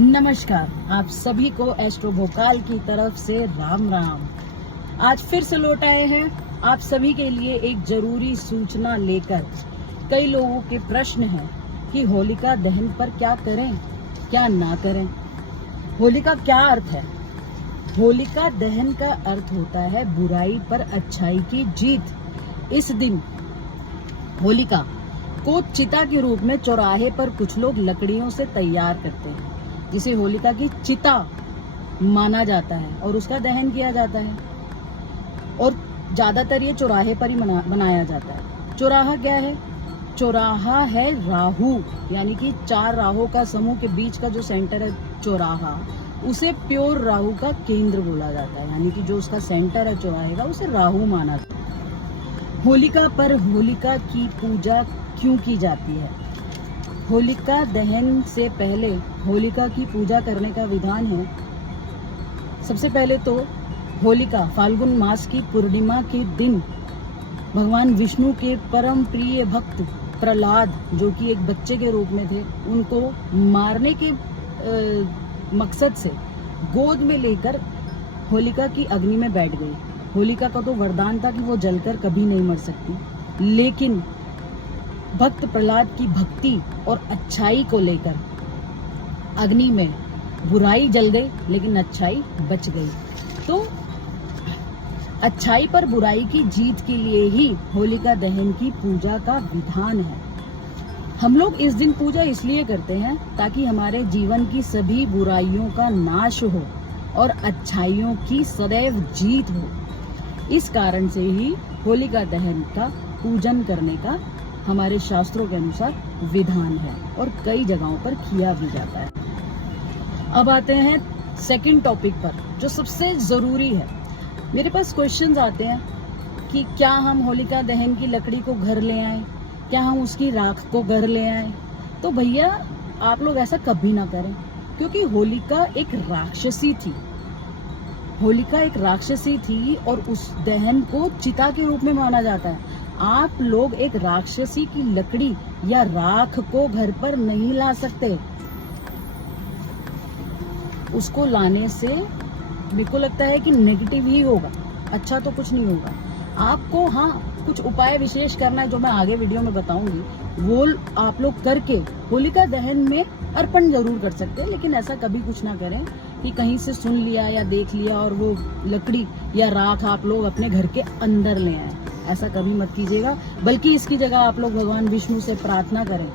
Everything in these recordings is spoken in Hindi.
नमस्कार, आप सभी को एस्ट्रो भोकाल की तरफ से राम राम। आज फिर से लौट आए हैं आप सभी के लिए एक जरूरी सूचना लेकर। कई लोगों के प्रश्न हैं कि होलिका दहन पर क्या करें क्या ना करें। होलिका क्या अर्थ है? होलिका दहन का अर्थ होता है बुराई पर अच्छाई की जीत। इस दिन होलिका को चिता के रूप में चौराहे पर कुछ लोग लकड़ियों से तैयार करते हैं, जिसे होलिका की चिता माना जाता है और उसका दहन किया जाता है। और ज्यादातर ये चौराहे पर ही बनाया जाता है। चौराहा क्या है? चौराहा है राहु, यानी कि चार राहों का समूह के बीच का जो सेंटर है चौराहा, उसे प्योर राहु का केंद्र बोला जाता है। यानी कि जो उसका सेंटर है चौराहे का, उसे राहु माना जाता है। होलिका पर होलिका की पूजा क्यों की जाती है? होलिका दहन से पहले होलिका की पूजा करने का विधान है। सबसे पहले तो होलिका फाल्गुन मास की पूर्णिमा के दिन भगवान विष्णु के परम प्रिय भक्त प्रहलाद, जो कि एक बच्चे के रूप में थे, उनको मारने के मकसद से गोद में लेकर होलिका की अग्नि में बैठ गई। होलिका का तो वरदान था कि वो जलकर कभी नहीं मर सकती, लेकिन भक्त प्रहलाद की भक्ति और अच्छाई को लेकर अग्नि में बुराई जल गई, लेकिन अच्छाई बच गई। तो अच्छाई पर बुराई की जीत के लिए ही होलिका दहन की पूजा का विधान है। हम लोग इस दिन पूजा इसलिए करते हैं ताकि हमारे जीवन की सभी बुराइयों का नाश हो और अच्छाइयों की सदैव जीत हो। इस कारण से ही होलिका दहन का पूजन करने का हमारे शास्त्रों के अनुसार विधान है और कई जगहों पर किया भी जाता है। अब आते हैं सेकंड टॉपिक पर, जो सबसे जरूरी है। मेरे पास क्वेश्चंस आते हैं कि क्या हम होलिका दहन की लकड़ी को घर ले आए, क्या हम उसकी राख को घर ले आए? तो भैया आप लोग ऐसा कभी ना करें, क्योंकि होलिका एक राक्षसी थी। होलिका एक राक्षसी थी और उस दहन को चिता के रूप में माना जाता है। आप लोग एक राक्षसी की लकड़ी या राख को घर पर नहीं ला सकते। उसको लाने से मेरे को लगता है कि नेगेटिव ही होगा, अच्छा तो कुछ नहीं होगा। आपको कुछ उपाय विशेष करना है, जो मैं आगे वीडियो में बताऊंगी, वो आप लोग करके होलिका दहन में अर्पण जरूर कर सकते हैं। लेकिन ऐसा कभी कुछ ना करें कि कहीं से सुन लिया या देख लिया और वो लकड़ी या राख आप लोग अपने घर के अंदर ले आए। ऐसा कभी मत कीजिएगा, बल्कि इसकी जगह आप लोग भगवान विष्णु से प्रार्थना करें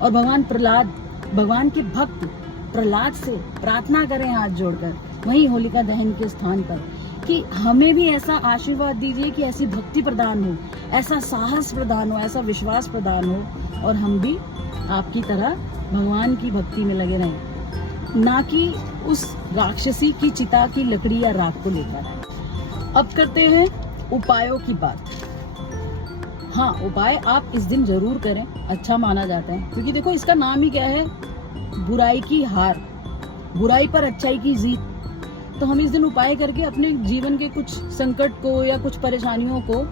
और भगवान के भक्त प्रहलाद से प्रार्थना करें हाथ जोड़कर वहीं होलिका दहन के स्थान पर, कि हमें भी ऐसा आशीर्वाद दीजिए कि ऐसी भक्ति प्रदान हो, ऐसा साहस प्रदान हो, ऐसा विश्वास प्रदान हो और हम भी आपकी तरह भगवान की भक्ति में लगे रहें, ना कि उस राक्षसी की चिता की लकड़ी या राख को लेकर। अब करते हैं उपायों की बात। उपाय आप इस दिन जरूर करें, अच्छा माना जाता है, क्योंकि देखो इसका नाम ही क्या है, बुराई की हार, बुराई पर अच्छाई की जीत। तो हम इस दिन उपाय करके अपने जीवन के कुछ संकट को या कुछ परेशानियों को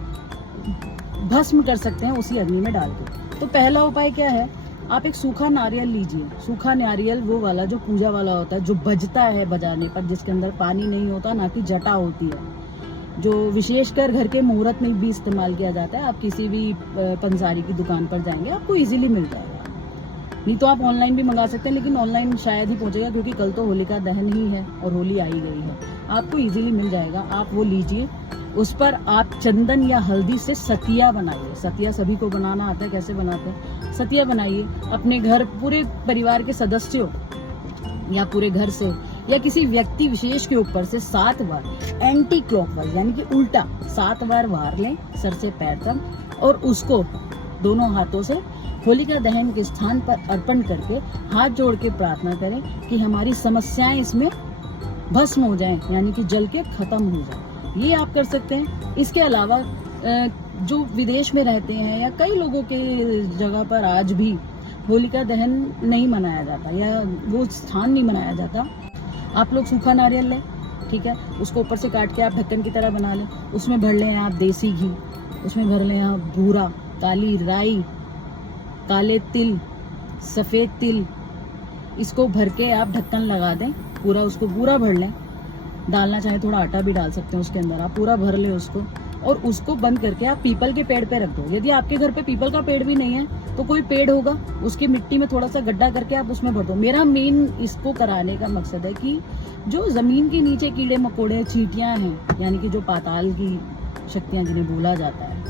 भस्म कर सकते हैं उसी अग्नि में डाल के। तो पहला उपाय क्या है? आप एक सूखा नारियल लीजिए। सूखा नारियल वो वाला जो पूजा वाला होता है, जो बजता है बजाने पर, जिसके अंदर पानी नहीं होता, ना कि जटा होती है, जो विशेषकर घर के मुहूर्त में भी इस्तेमाल किया जाता है। आप किसी भी पंसारी की दुकान पर जाएंगे, आपको इजीली मिल जाएगा। नहीं तो आप ऑनलाइन भी मंगा सकते हैं, लेकिन ऑनलाइन शायद ही पहुंचेगा, क्योंकि कल तो होलिका दहन ही है और होली आई गई है। आपको इजीली मिल जाएगा, आप वो लीजिए। उस पर आप चंदन या हल्दी से सतिया बनाइए। सतिया सभी को बनाना आता है, कैसे बनाते हैं? सतिया बनाइए। अपने घर पूरे परिवार के सदस्यों या पूरे घर से या किसी व्यक्ति विशेष के ऊपर से 7 बार एंटी क्लॉकवाइज, यानी कि उल्टा 7 बार वार लें सर से पैर तक, और उसको दोनों हाथों से होलिका दहन के स्थान पर अर्पण करके हाथ जोड़ के प्रार्थना करें कि हमारी समस्याएं इसमें भस्म हो जाएं, यानी कि जल के खत्म हो जाए। ये आप कर सकते हैं। इसके अलावा जो विदेश में रहते हैं या कई लोगों के जगह पर आज भी होलिका दहन नहीं मनाया जाता या वो स्थान नहीं मनाया जाता, आप लोग सूखा नारियल लें, ठीक है, उसको ऊपर से काट के आप ढक्कन की तरह बना लें। उसमें भर लें आप देसी घी, उसमें भर लें आप भूरा, काली राई, काले तिल, सफ़ेद तिल, इसको भर के आप ढक्कन लगा दें, पूरा उसको पूरा भर लें। डालना चाहे थोड़ा आटा भी डाल सकते हैं उसके अंदर, आप पूरा भर लें उसको और उसको बंद करके आप पीपल के पेड़ पे रख दो। यदि आपके घर पे पीपल का पेड़ भी नहीं है तो कोई पेड़ होगा, उसकी मिट्टी में थोड़ा सा गड्ढा करके आप उसमें भर दो। मेरा मेन इसको कराने का मकसद है कि जो जमीन के नीचे कीड़े मकोड़े चींटियां हैं, यानी कि जो पाताल की शक्तियां जिन्हें बोला जाता है,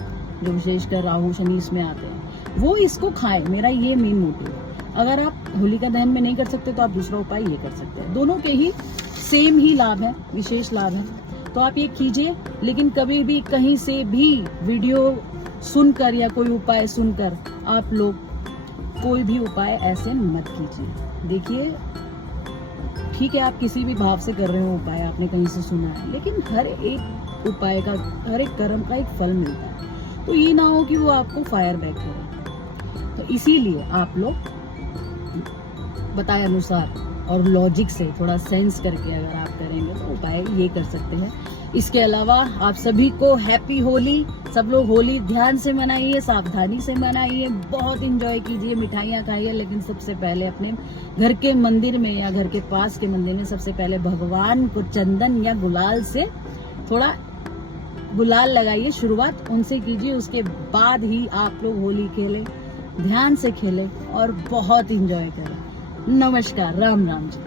जो विशेषकर राहु शनि इसमें आते हैं, वो इसको खाएं। मेरा ये मेन मोटिव है। अगर आप होलिका दहन में नहीं कर सकते तो आप दूसरा उपाय ये कर सकते हैं। दोनों के ही सेम ही लाभ है, विशेष लाभ है, तो आप ये कीजिए। लेकिन कभी भी कहीं से भी वीडियो सुनकर या कोई उपाय सुनकर आप लोग कोई भी उपाय ऐसे मत कीजिए। देखिए, ठीक है, आप किसी भी भाव से कर रहे हो उपाय, आपने कहीं से सुना है, लेकिन हर एक उपाय का, हर एक कर्म का एक फल मिलता है। तो ये ना हो कि वो आपको फायर बैक करे। तो इसीलिए आप लोग बताए अनुसार और लॉजिक से थोड़ा सेंस करके अगर आप करेंगे तो उपाय ये कर सकते हैं। इसके अलावा आप सभी को हैप्पी होली। सब लोग होली ध्यान से मनाइए, सावधानी से मनाइए, बहुत एंजॉय कीजिए, मिठाइयाँ खाइए, लेकिन सबसे पहले अपने घर के मंदिर में या घर के पास के मंदिर में सबसे पहले भगवान को चंदन या गुलाल से थोड़ा गुलाल लगाइए, शुरुआत उनसे कीजिए। उसके बाद ही आप लोग होली खेलें, ध्यान से खेलें और बहुत एंजॉय करें। नमस्कार, राम राम जी।